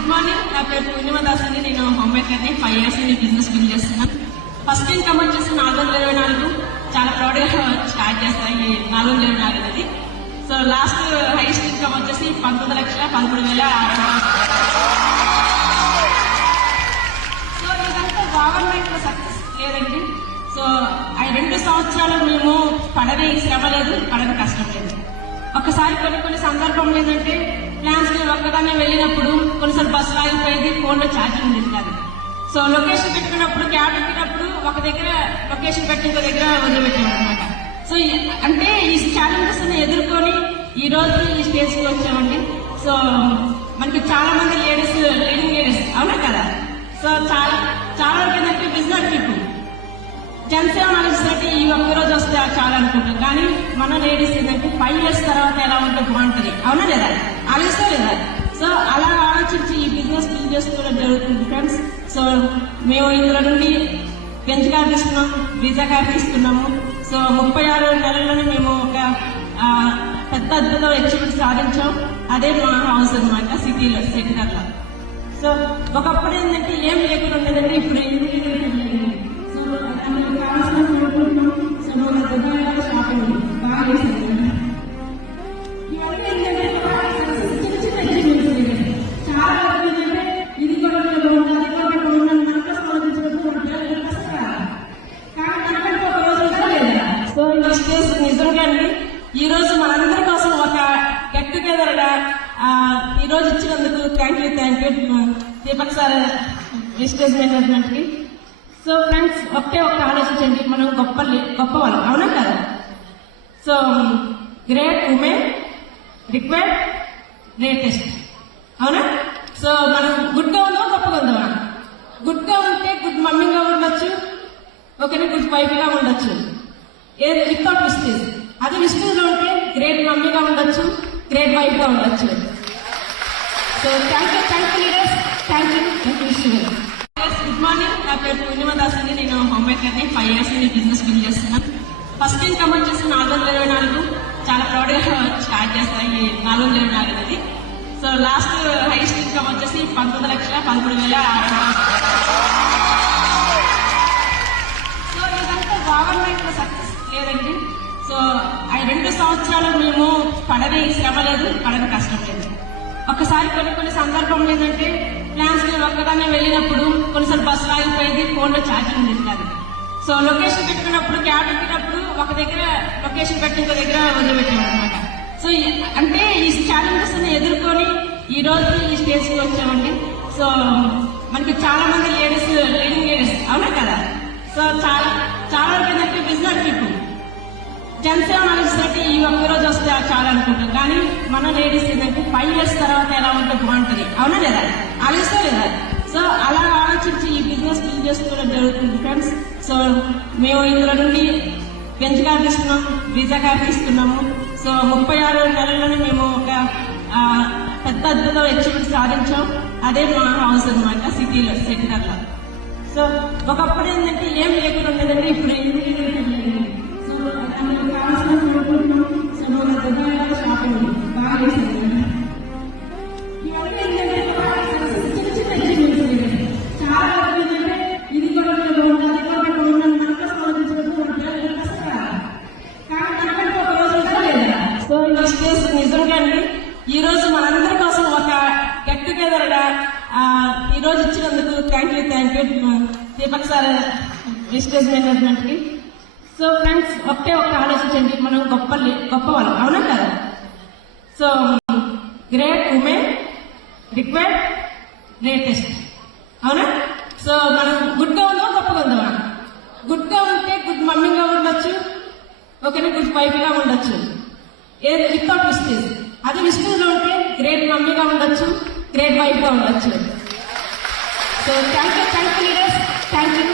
Good morning. నా పేరు పూర్ణిమ దాస్ అండి. నేను హోమ్ మేకర్ని. 5 years నేను బిజినెస్ బిల్డ్ చేస్తున్నాను. ఫస్ట్ ఇన్కమ్ వచ్చేసి 424. చాలా ప్రౌడ్గా స్టార్ట్ చేస్తాను ఈ 424 అనేది. సో లాస్ట్ హైయెస్ట్ ఇన్కమ్ వచ్చేసి 19,13,600. సో ఇదంతా గవర్నమెంట్ లో సక్సెస్ లేదండి. సో 2 సంవత్సరాలు మేము పడని శ్రమ లేదు, పడని కష్టం లేదు. ఒకసారి కొన్ని సందర్భంలో ఏంటంటే ప్లాన్స్ ఒక్కదాన్ని వెళ్ళినప్పుడు కొన్నిసార్లు బస్సు ఆగిపోయేది, ఫోన్లో ఛార్జింగ్ ఉండేది కాదు. సో లొకేషన్ పెట్టుకున్నప్పుడు క్యాబ్ ఎక్కినప్పుడు ఒక దగ్గర లొకేషన్ పెట్టి ఇంకో దగ్గర వదిలిపెట్టాము అనమాట. సో అంటే ఈ ఛాలెంజెస్ ఎదుర్కొని ఈ రోజు ఈ స్టేజ్కి వచ్చామండి. సో మనకి చాలా మంది లీడింగ్ లేడీస్ అవునా కదా. సో చాలా వరకు ఏంటంటే బిజినెస్ పీపుల్ జనసేన ఆలోచిస్తే ఈ ఒక్కరోజు వస్తే చాలా అనుకుంటాం. కానీ మన లేడీస్ ఏంటంటే 5 years తర్వాత ఎలా ఉంటే బాగుంటుంది, అవునా లేదా, ఆలోచిస్తా లేదా. సో అలా ఆలోచించి ఈ బిజినెస్ బిల్డ్ చేసుకోవడం జరుగుతుంది ఫ్రెండ్స్. సో మేము ఇందులో నుండి బెంచ్ కార్ తీసుకున్నాం, వీసా కార్ తీసుకున్నాము. సో 36 నెలల్లోనే మేము ఒక పెద్ద అద్భుతం అచీవ్మెంట్ సాధించాం. అదే మా హౌస్ అనమాట, సిటీలో సెటిలర్లో. సో ఒకప్పుడు ఏంటంటే ఏం లేకుండా ఉండేదంటే ఇప్పుడు షాపింగ్ బాగా చేశాను. చాలా వరకు ఏంటంటే ఇది కూడా సో ఈ స్టేజ్ నిజంగా అండి. ఈ రోజు మనందరి కోసం ఒక గెట్ టుగెదర్ గా ఈ రోజు ఇచ్చినందుకు thank you Deepak sir, విస్టేజ్ management కి. సో ఫ్రెండ్స్ ఒకే ఆలోచించండి, మనం గొప్పవాళ్ళం అవునా కదా. So great women required greatest, అవునా. సో మనం గుడ్గా ఉందాం, గొప్పగా ఉందామా. గుడ్గా ఉంటే గుడ్ మమ్మీగా ఉండొచ్చు, ఓకేనా, గుడ్ వైఫ్ గా ఉండొచ్చు, ఏది వితౌట్ మిస్టేజ్. అదే మిస్టేజ్ లో ఉంటే గ్రేట్ మమ్మీగా ఉండొచ్చు, గ్రేట్ వైఫ్ గా ఉండొచ్చు. So thank you leaders, thank you. Good morning. నా పేరు పూర్ణిమ దాస్ అండి. నేను హోమ్ మేకర్ని. 5 years నేను బిజినెస్ బిల్డ్ చేస్తున్నాను. ఫస్ట్ ఇన్కమ్ వచ్చేసి 424. చాలా ప్రౌడ్గా స్టార్ట్ చేస్తాను ఈ 424 అనేది. సో లాస్ట్ హైయెస్ట్ ఇన్కమ్ వచ్చేసి 19,13,600. సో ఇదంతా గవర్నమెంట్ లో సక్సెస్ లేదండి. సో 2 సంవత్సరాలు మేము పడని శ్రమ లేదు, పడని కష్టం లేదు. ఒకసారి కొన్ని సందర్భంలో ఏంటంటే ప్లాన్స్ ఒక్కదాన్ని వెళ్ళినప్పుడు కొన్నిసార్లు బస్సు ఆగిపోయేది, ఫోన్లో ఛార్జింగ్ ఉండేది కాదు. సో లొకేషన్ పెట్టుకున్నప్పుడు క్యాబ్ ఎక్కినప్పుడు ఒక దగ్గర లొకేషన్ పెట్టి ఇంకో దగ్గర వదిలిపెట్టాము అనమాట. సో అంటే ఈ ఛాలెంజెస్ ఎదుర్కొని ఈ రోజు ఈ స్టేజ్కి వచ్చామండి. సో మనకి చాలా మంది లీడింగ్ లేడీస్ అవునా కదా. సో చాలా వరకు ఏంటంటే బిజినెస్ పీపుల్ జనసేన ఆలోచిస్తే ఈ ఒక్కరోజు వస్తే చాలా అనుకుంటాం. కానీ మన లేడీస్ ఏంటంటే 5 years తర్వాత ఎలా ఉంటే బాగుంటుంది, అవునా లేదా, ఆలోచిస్తా లేదా. సో అలా ఆలోచించి ఈ బిజినెస్ బిల్డ్ చేసుకోవడం జరుగుతుంది ఫ్రెండ్స్. సో మేము ఇందులో నుండి బెంచ్ కార్ తీసుకున్నాం, వీసా కార్ తీసుకున్నాము. సో 36 నెలల్లోనే మేము ఒక పెద్ద అద్భుతం అచీవ్మెంట్ సాధించాం. అదే మా హౌస్ అనమాట, సిటీలో సెటిలర్లో. సో ఒకప్పుడు ఏంటంటే ఏం లేకుండా ఉండేదంటే ఇప్పుడు షాపింగ్ బాగా చేశాను. చాలా వరకు ఏంటంటే ఇది కూడా సో ఈ స్టేజ్ నిజంగా అండి. ఈ రోజు మనందరి కోసం ఒక గెట్ టుగెదర్ గా ఈ రోజు ఇచ్చినందుకు thank you Deepak sir, విస్టేజ్ management కి. సో ఫ్రెండ్స్ ఒకే ఆలోచించండి, మనం గొప్పవాళ్ళం అవునా కదా. So great women required greatest, అవునా. సో మనం గుడ్గా ఉందాం, గొప్పగా ఉందామా. గుడ్గా ఉంటే గుడ్ మమ్మీగా ఉండొచ్చు, ఓకేనా, గుడ్ వైఫ్ గా ఉండొచ్చు, ఏది వితౌట్ మిస్టేజ్. అదే మిస్టేజ్ లో ఉంటే గ్రేట్ మమ్మీగా ఉండొచ్చు, గ్రేట్ వైఫ్ గా ఉండొచ్చు. So thank you leaders, thank you.